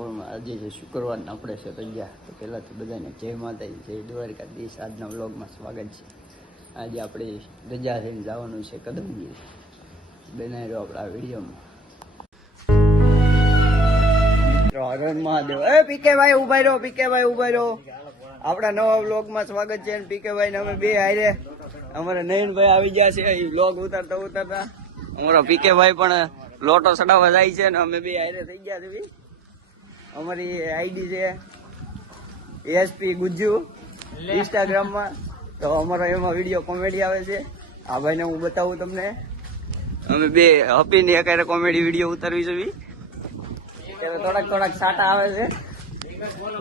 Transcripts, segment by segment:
સવારમાં આજે છે શુક્રવારના આપણે છે તૈયાર. તો પહેલાંથી બધાને જય માતાજી, જય દ્વારકાધીશ. આજના વ્લોગમાં સ્વાગત છે. આજે આપણે રજા થઈને જવાનું છે કદમગીરી. બનાવી રહ્યો આપણા વિડીયોમાં. હર હર મહાદેવ. પીકે ભાઈ ઉભા રહ્યો, પીકે ભાઈ ઉભા રહ્યો. આપણા નવા વ્લોગમાં સ્વાગત છે. પીકે ભાઈ ને અમે બે હારે અમારા નયનભાઈ આવી ગયા છે. વ્લોગ ઉતારતા અમારો પીકે ભાઈ પણ લોટો ચડાવવા જાય છે ને અમે બે હારે થઈ ગયા છે. અમારી આઈડી છે એસપી ગુજ્જુ ઇન્સ્ટાગ્રામમાં. તો અમારો એમાં વિડીયો કોમેડી આવે છે. આ ભાઈને હું બતાવું તમને. અમે બે હપીની એકારે કોમેડી વિડીયો ઉતારવી છે. થોડાક સાટા આવે છે.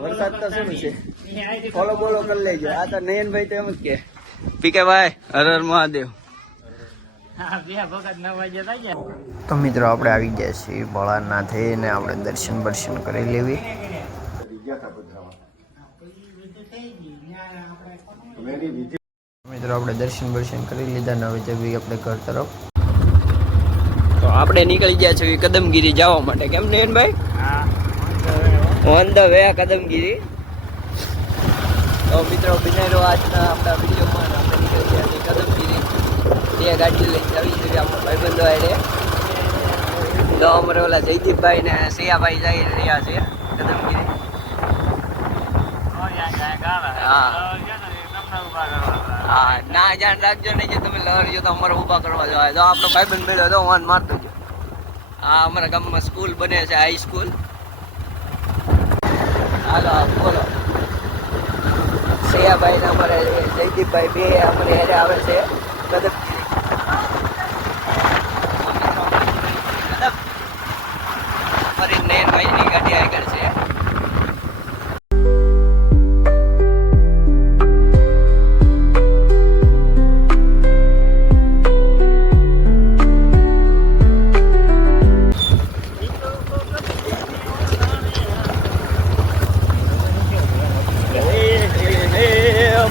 વરસાદ તો શું છે, ફોલો બોલો કરી લેજો. આ તો નયનભાઈ તો એમ જ કે પીકે ભાઈ હર હર મહાદેવ. તો મિત્રો આપણે આવી ગયા છીએ ભોળાનાથે ને આપણે દર્શન કરી લેવી. મિત્રો આપણે દર્શન કરી લીધા ને હવે જઈએ આપણે ઘર તરફ. તો આપણે નીકળી ગયા છીએ કદમગીરી જવા માટે. કેમ Nayanbhai? On the way Kadamgiri. તો મિત્રો બિનારો આજના આપણા વિડીયોમાં આપણે નીકળી ગયા છીએ કદમગીરી. એ ગાડી લઈને આવી છે આપણા ભાઈબંધો આડે. તો અમારે ઓલા જયદીપભાઈ ને સિયાભાઈ જઈ રહ્યા છે કદમગીરી. હા ના ધ્યાન રાખજો નહીં, જો તમે લહરજો તો અમારે ઊભા કરવા જવાય. તો આપણો ભાઈબંધ મેળ્યો તો ઓન મારતો છે. હા અમારા ગામમાં સ્કૂલ બને છે, હાઈ સ્કૂલ. હાલો બોલો. સિયાભાઈ ને અમારે જયદીપભાઈ બે અમારે હારે આવે છે કદમગીરી. અમારી નયનભાઈની ગાડી આગળ છે.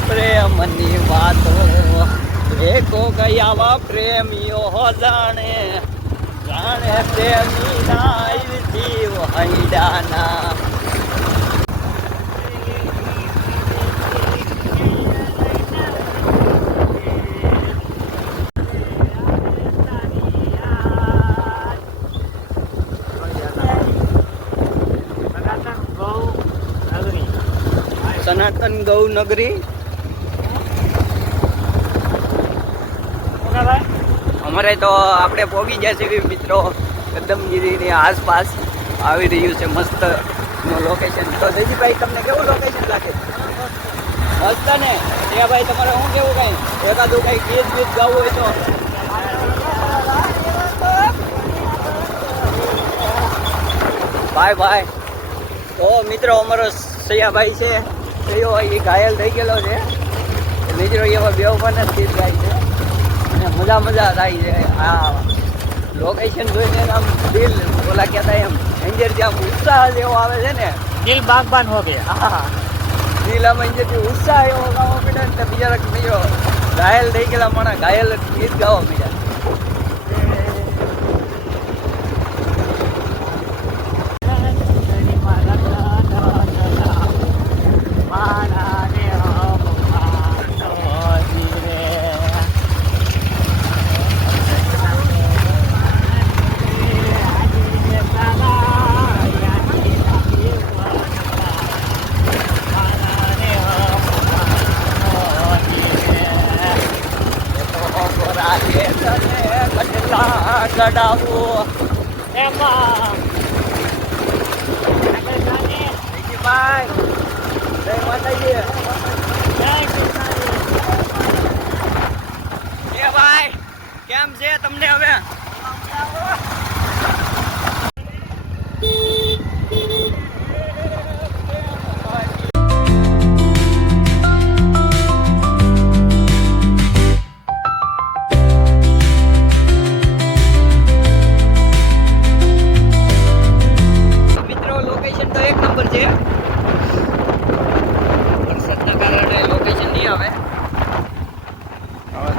પ્રેમની વાતો એકો ગયા પ્રેમીઓ જાણે પ્રેમી ના જીવ હૈડાના. સનાતન ગૌ નગરી. અમારે તો આપણે પહોંચી ગયા છીએ મિત્રો કદમગીરીની આસપાસ. આવી રહ્યું છે મસ્ત લોકેશન. તો જયદીપભાઈ તમને કેવું લોકેશન લાગે? મસ્ત ને? ત્યાં ભાઈ તમારે શું કેવું કઈ એકાદું કઈ ગીત ગાવું હોય તો? ભાઈ તો મિત્રો અમારો સૈયાભાઈ છે એ ઘાયલ થઈ ગયેલો છે. મિત્રો એવા બેવવાના ગીત ગાય છે અને મજા થાય છે. આ લોકેશન જોઈને આમ દિલ ઓલા કહેતા એમ અંદરથી આમ ઉત્સાહ જેવો આવે છે ને. દિલ બાગબાન હો ગયા. હા દિલ આમ અંદરથી ઉત્સાહ એવો ગાવા માંડે ને બીજા બીજો ઘાયલ થઈ ગયેલા માણસ ઘાયલ ગીત ગાવા માંડ્યા. ચડાવો એમાં ભાઈ જય માતાજી. એ ભાઈ કેમ છે તમને હવે?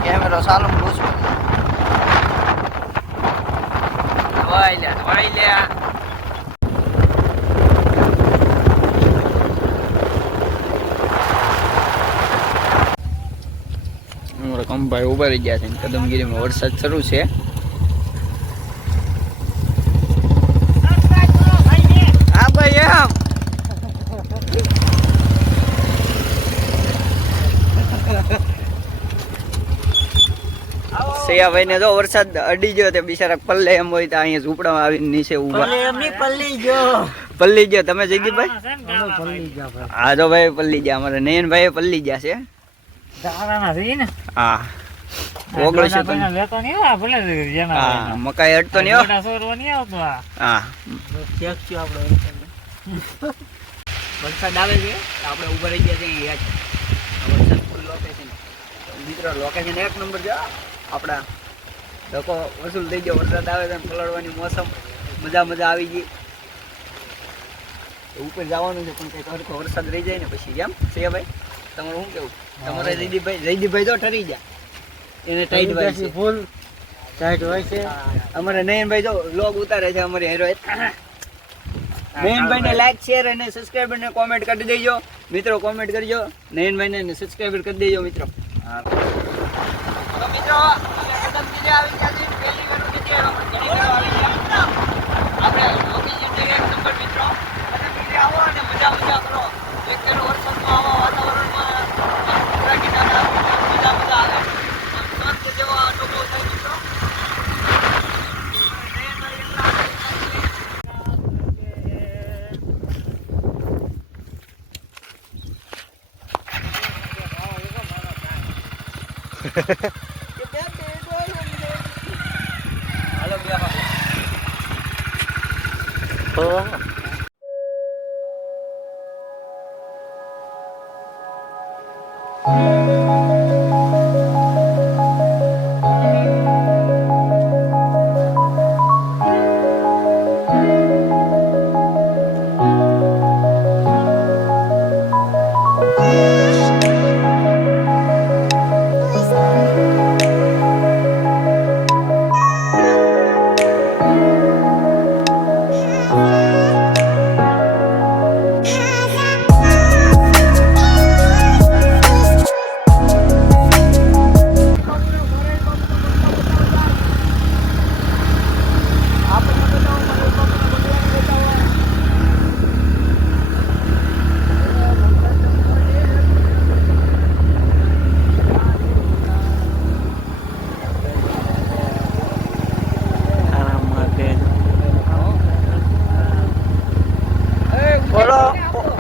કેમેરો ચાલુ વાઈ લે અંબાઈ ઉભા રહી ગયા છે. કદમગીરીમાં વરસાદ શરૂ છે. હા ભાઈ એમ સૈયાભાઈ ને જો વરસાદ અડી ગયો તે બિચારા પલ્લે એમ હોય તો અહીંયા ઝૂંપડામાં આવીને નીચે ઉભા પલ્લી ગયો. તમે જયદીપભાઈ? હા તો ભાઈ પલ્લી ગયા. અમારે નયનભાઈ પલ્લી ગયા છે. હા ઓગળશે તો હા મકાઈ અડતો નહીં. હા વરસાદ આવે છે આપણે ઉભા રહી ગયા છે. વરસાદ ફૂલ લોકેશન મિત્રો, લોકેશન એક નંબર છે. આપણા લોકો વસૂલ થઈ ગયો. વરસાદ આવે છે પલળવાની મોસમ મજા આવી ગઈ. ઉપર જવાનું છે પણ કંઈક હરખો વરસાદ રહી જાય ને પછી કેમ છે ભાઈ? તમારું શું કેવું? તમારે જયદીપભાઈ તો ઠરી ગયા. એને ટાઈટ હોય છે, ફૂલ ટાઈટ હોય છે. અમારે નયનભાઈ જો વ્લોગ ઉતારે છે. અમારે હીરો નયનભાઈ ને લાઈક શેર અને સબસ્ક્રાઇબર ને કોમેન્ટ કરી દેજો મિત્રો. કોમેન્ટ કરજો. નયનભાઈ ને સબસ્ક્રાઇબર કરી દેજો મિત્રો. હા તો મિત્રો કદમગીરી આવી ગયા છે. પહેલી વાર ઘણી વાર આવી ગયા આપણે લોકેશન છે એક નંબર મિત્રો. કદમગીરી આવો અને મજા કરો. એક કેરો વરસાદમાં આવા વાતાવરણમાં મજા આવે. સ્વચ્છ જેવો અનુભવ થાય મિત્રો.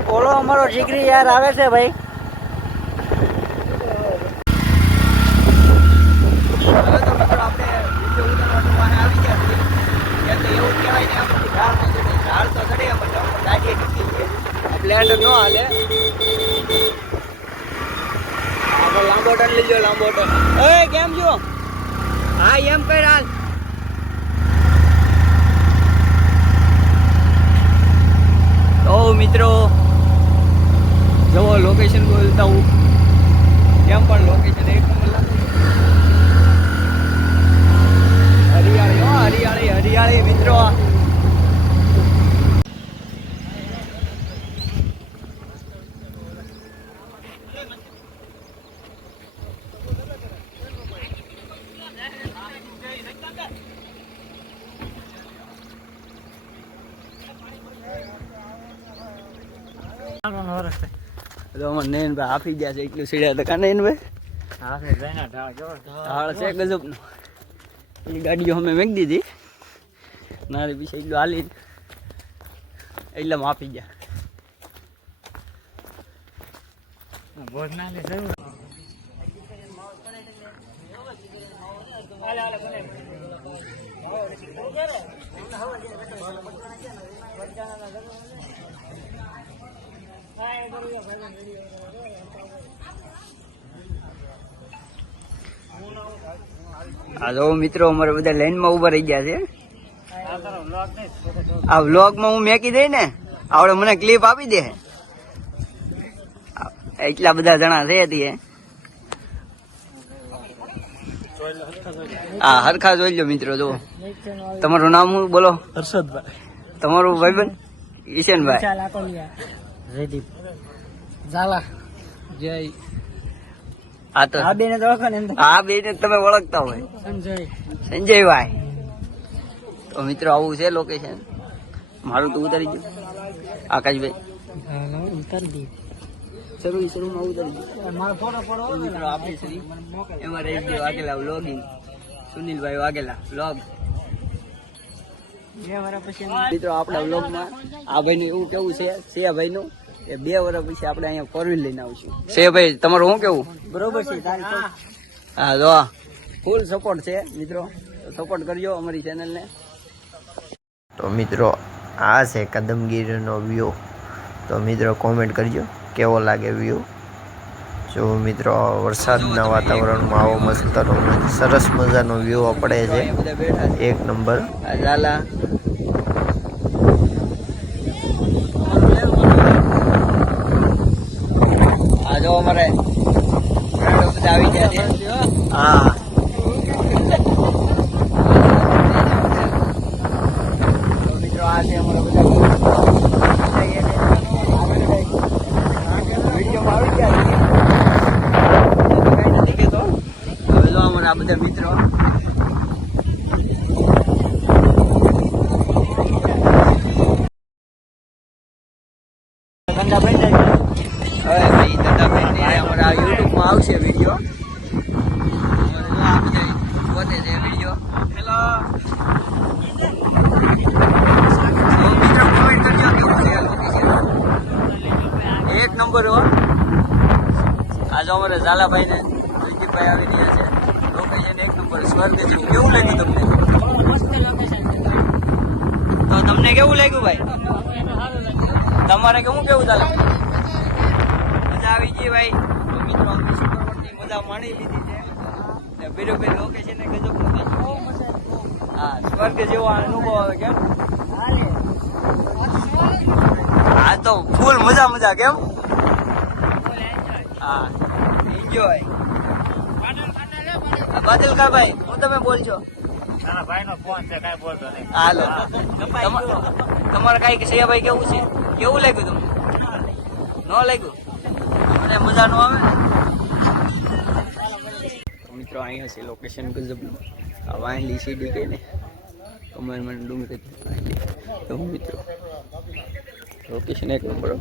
હાલો અમારો જીગરી યાર આવે છે ભાઈ. પ્લેન્ડ નો હાલે. લાંબો ટન લીજો. લાંબો ટન. કેમ છો? હા એમ કઈ હાલ. તો મિત્રો જવો લોકેશન બોલતા હું કેમ પણ લોકેશન એક નંબર લાગે. હરિયાળી મિત્રો. નયનભાઈ આપી ગયા છે. એટલું સીડ્યા હતા કા નયનભાઈ? ઢાળ છે ગજબ નો. એ ગાડીઓ અમે મેક દીધી નારી પીછે એટલું હાલી એટલામાં આપી ગયા. હા જો મિત્રો અમારે બધા લાઈનમાં ઉભા રહી ગયા છે. આ વ્લોગમાં હું મેકી દઈ ને આવડે મને ક્લિપ આપી દે. એટલા બધા જણા છે તે. હા હરખા જોઈ લો મિત્રો. જો તમારું નામ શું બોલો? હર્ષદભાઈ. તમારું ભાઈબંધ? ઈશનભાઈ. જયદીપ ઝાલા. જય આ તો આ બેને તો ઓળખો ને એમ તો. આ બે ને તમે ઓળખતા હોય. સંજયભાઈ. તો મિત્રો આવું છે લોકેશન. મારું તો ઉતારી ગયું. આકાશભાઈ ઉતારી દી. શરૂમાં ઉતારી ગયું. મારો ફોટો પડો તો મિત્રો આપણી શ્રી એમાં રહી ગયો વાઘેલા વ્લોગિંગ. સુનિલભાઈ વાઘેલા વ્લોગ. 2 વર્ષ પછી મિત્રો આપણા વ્લોગમાં આ ભાઈનું એવું કેવું છે ભાઈનું કે 2 વર્ષ પછી આપણે અહીંયા ફોર વ્હીલ લઈને આવશું. ભાઈ તમારું શું કેવું? બરોબર છે તારી તો. હા જો ફૂલ સપોર્ટ છે મિત્રો. સપોર્ટ કરજો અમારી ચેનલને. તો મિત્રો આ છે કદમગીરીનો વ્યૂ. તો મિત્રો કોમેન્ટ કરજો કેવો લાગે વ્યૂ. જો મિત્રો વરસાદના વાતાવરણમાં આવો મસ્તનો સરસ મજાનો વ્યૂ પડે છે. બધા બેઠા છે. એક નંબર. આ ઝાલા આ જો અમારે ફ્રેન્ડો બધા આવી ગયા છે. હા તો મિત્રો આ છે અમારા બધા વિડીયોમાં આવી ગયા છે. કઈ નથી કહેતો. હવે જો અમારા આ બધા મિત્રો ધંધા બંધ થઈ ગયા. હવે ભાઈ દાદાભાઈ અમારા યુટ્યુબમાં આવશે વિડીયો. આ બધા પોતે છે વિડીયો. હેલો મિત્રો કોમેન્ટ કરજો કેવું છે લોકેશન. એક નંબર હો. આ જો અમારે ઝાલાભાઈ ને વિજયભાઈ આવી રહ્યા છે. લોકેશન એક નંબર સ્વર્ગ જેવું. કેવું લાગ્યું તમને? તો તમને કેવું લાગ્યું ભાઈ? તમારે કેવું ચાલે? મજા આવી ગઈ ભાઈ. તો મિત્રો અમે સુપરવર્ડની મજા માણી લીધી છે. ને બેરોબેર લોકેશન ગજબ નથી. હા સ્વર્ગ જેવો અનુભવ આવે કેમ? હા તો ફૂલ મજા કેમ? હા એન્જોય. બાદલ કા ભાઈ હું તમે બોલજો. હાલો તમારે કઈ છે ભાઈ કેવું છે? કેવું લાગ્યું તમને? ન લાગ્યું? મને મજા ન આવે. મિત્રો અહીંયા છે લોકેશન ગજબનું. આ વાંહલી સીડી કે ને કમર મને ડુંગળી તો મિત્રો લોકેશન એક નંબર.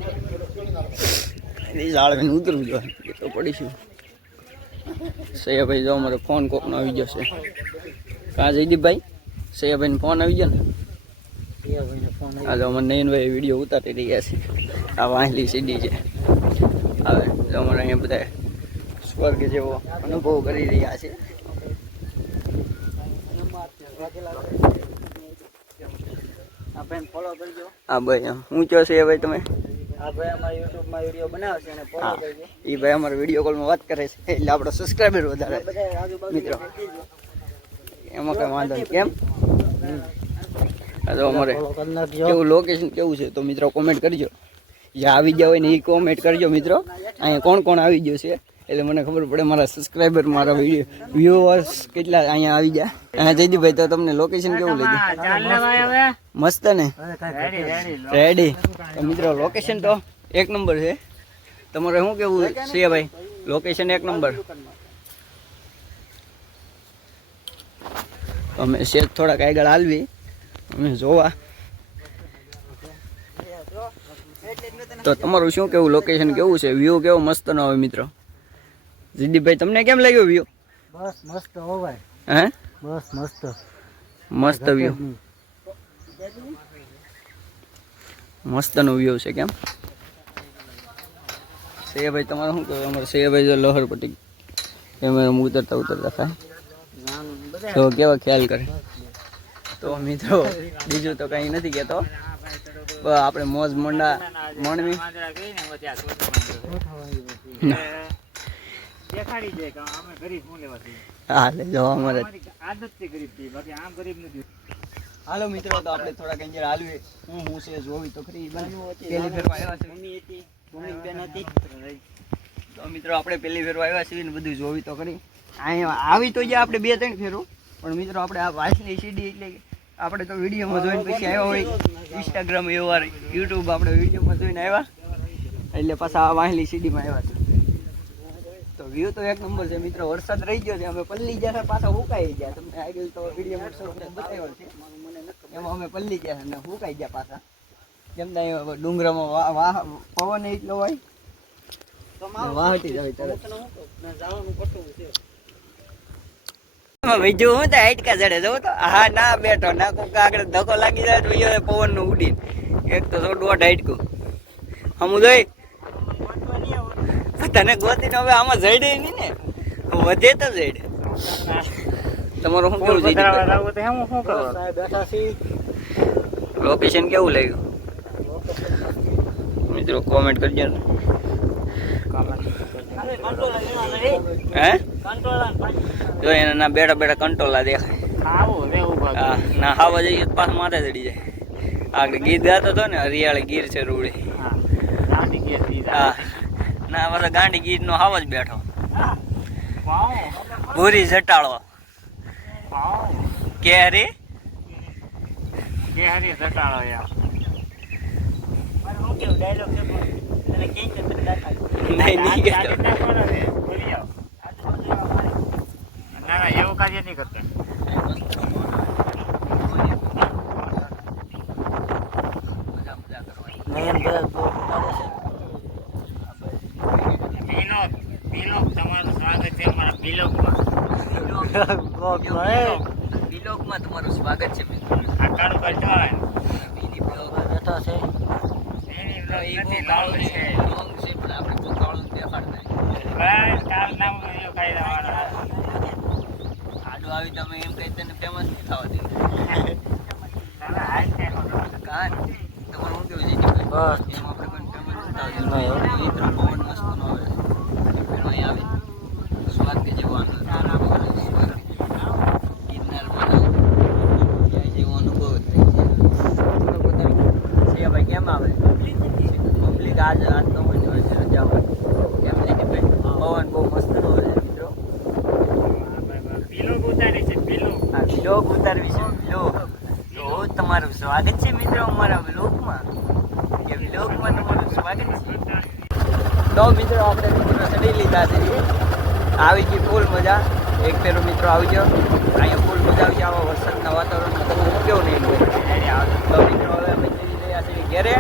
જાળવીને ઉતરવું જોઈએ એ તો પડીશું. સૈયાભાઈ જો અમારો ફોન કોકનો આવી જશે. કાં જયદીપભાઈ સૈયાભાઈનો ફોન આવી ગયો ને? આજે અમારે નયનભાઈ વિડીયો ઉતારી રહ્યા છે. આ વાંહલી સીડી છે. હવે અમારે અહીંયા બધા સ્વર્ગ જેવો અનુભવ કરી રહ્યા છે. ફોલો કરજો. હા ભાઈ હું કહો છે ભાઈ તમે? આ ભાઈ અમારા યુટ્યુબમાં વિડીયો બનાવે છે અને ફોલો કરજો. એ ભાઈ અમારે વિડીયો કોલમાં વાત કરે છે એટલે આપણો સબસ્ક્રાઈબર વધારે બધા આજુબાજુ મિત્રો. એમાં કઈ વાંધો નહીં કેમ? તો અમારે કેવું લોકેશન કેવું છે તો મિત્રો કોમેન્ટ કરજો. જ્યાં આવી ગયા હોય ને એ કોમેન્ટ કરજો મિત્રો. અહીંયા કોણ આવી ગયું છે એટલે મને ખબર પડે. મારા સબસ્ક્રાઈબર મારા વ્યુઅર્સ કેટલા અહીંયા આવી ગયા. હા જયદીપભાઈ તો તમને લોકેશન કેવું લાગ્યું? મસ્ત ને? રેડી. તો મિત્રો લોકેશન તો એક નંબર છે. તમારે શું કેવું છે ભાઈ? લોકેશન એક નંબર. અમે શેત થોડાક આગળ હાલવી અમે જોવા. તો તમારું શું કેવું? લોકેશન કેવું છે? વ્યૂ કેવો મસ્ત નો આવે મિત્રો? જીદીપભાઈ તમને કેમ લાગ્યો વ્યૂ? બસ મસ્ત હો ભાઈ. હે બસ મસ્ત વ્યૂ. મસ્ત નો વ્યૂ છે કેમ? સૈયાભાઈ તમારે શું કહેવું? અમારે સૈયાભાઈ જો લોહર પટી એમ ઉતરતા થાય તો કેવા ખ્યાલ કરે. તો મિત્રો બીજું તો કઈ નથી કેતો. આપણે મોજ મંડા મણવી. હાલો મિત્રો તો આપણે થોડાક અંજર હાલવી. હું છે જોવી તો ખરી. પહેલી ફેરવા આવ્યા છે તો મિત્રો આપણે પહેલી ફેરવા આવ્યા છીએ ને બધું જોવી તો ખરી. અહીંયા આવી તો ગયા આપણે 2-3 ફેરો. પણ મિત્રો આપણે આ વાંસની સીડી એટલે આપણે તો વિડીયોમાં જોઈને પછી આવ્યા હોય. ઇન્સ્ટાગ્રામ એવા યુટ્યુબ આપણે વિડીયોમાં જોઈને આવ્યા એટલે પાછા આ વાંસની સીડીમાં આવ્યા છે. તો વ્યૂ તો એક નંબર છે મિત્રો. વરસાદ રહી ગયો છે, અમે પલ્લી ગયા પાછા હુકાઈ ગયા. તમને આગળ તો વિડીયો બતાવ્યો છે, એમાં અમે પલ્લી ગયા અને હુકાઈ ગયા પાછા. કેમ થાય ડુંગરામાં પવન એટલો હોય વાહટી જાય તરત. બીજું હું તો હાઈટકા ચડે જવું તો હા ના બેઠો ના કોક આગળ ધક્કો લાગી જાય તો પવન નું ઉડીને એક તો 1.5 હાઈટકું હમું જોઈ તને ગોતીને હવે આમાં જડે નહીં ને વધે તો જડે. તમારું શું કેવું છે લોકેશન કેવું લાગ્યું મિત્રો કોમેન્ટ કરજો ને. હે જો એના ના બેઠા બેઠા કંટ્રોલા દેખાય. હા ના હાવા જઈએ પાછ માથે ચડી જાય. આગળ ગીર ગાતો હતો ને હરિયાળી ગીર છે રૂડે. હા ના પાછા ગાંડી ગીર નો હાવ જ બેઠો ભૂરી જટાળો કેરી જટાળો યાર નહીં કહેતો. ના એવું કાર્ય નહીં કરતા. તમારું સ્વાગત છે અમારા વિલોગમાં તમારું સ્વાગત છે મિત્રો. આ કાળું કરતો બેઠા છે આડું આવી તમે એમ કહી તને ફેમસ નહીં થવા દે. તમારું શું કેવું છે એમ આપણે કોઈ ફેમસ નહીં થવા દે. મિત્રો પવન મસ્ત નો આવે અહીં આવે સ્વાદ કે જેવો આનંદ ગિરનારમાં જેવો અનુભવ જ થાય છે. ભાઈ કેમ આવે પબ્લિક આજ તો હોય છે રજા હોય ફેમિલી ડિપેન્ડ. પવન બહુ મસ્ત નો આવે મિત્રો. હા વિલોગ ઉતારવી છે વિલોગ. તો તમારું સ્વાગત છે મિત્રો અમારા વિલોગમાં કે વિલોગમાં તમારું સ્વાગત છે. તો મિત્રો આપણે મિત્રો ચડી લીધા છે. આવી ગઈ ફૂલ મજા. એક ફેરો મિત્રો આવી જાઓ અહીંયા ફૂલ મજા આવી જાય. આવા વરસાદના વાતાવરણમાં તમે મૂક્યો નહીં હોય. તો મિત્રો હવે અમે જઈ રહ્યા છીએ ઘેરે.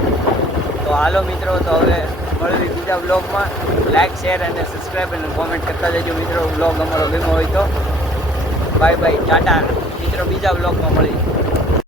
તો હાલો મિત્રો તો હવે મળવી બીજા બ્લોગમાં. લાઈક શેર અને સબસ્ક્રાઈબ અને કોમેન્ટ કરતા જજો મિત્રો. બ્લોગ અમારો ગમ્યો હોય તો બાય બાય ટાટા મિત્રો. બીજા બ્લોગમાં મળી.